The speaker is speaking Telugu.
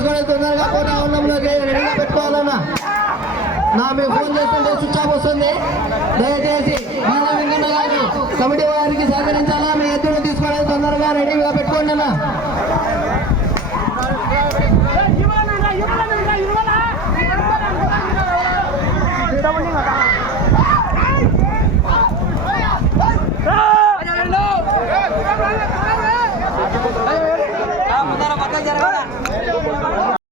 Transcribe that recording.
తీసుకొని తొందరగా కోట ఆవరణంలోకి రెడీగా పెట్టుకోవాలన్నా. మీ ఫోన్ చేస్తుంటే స్విచ్ ఆఫ్ వస్తుంది. దయచేసి మన వెంకన్న గారు కమిటీ వారికి సహకరించాలా. మీ ఎద్దును తీసుకొని తొందరగా రెడీగా పెట్టుకోండి అన్న. ముందర పక్కన జరగాలి.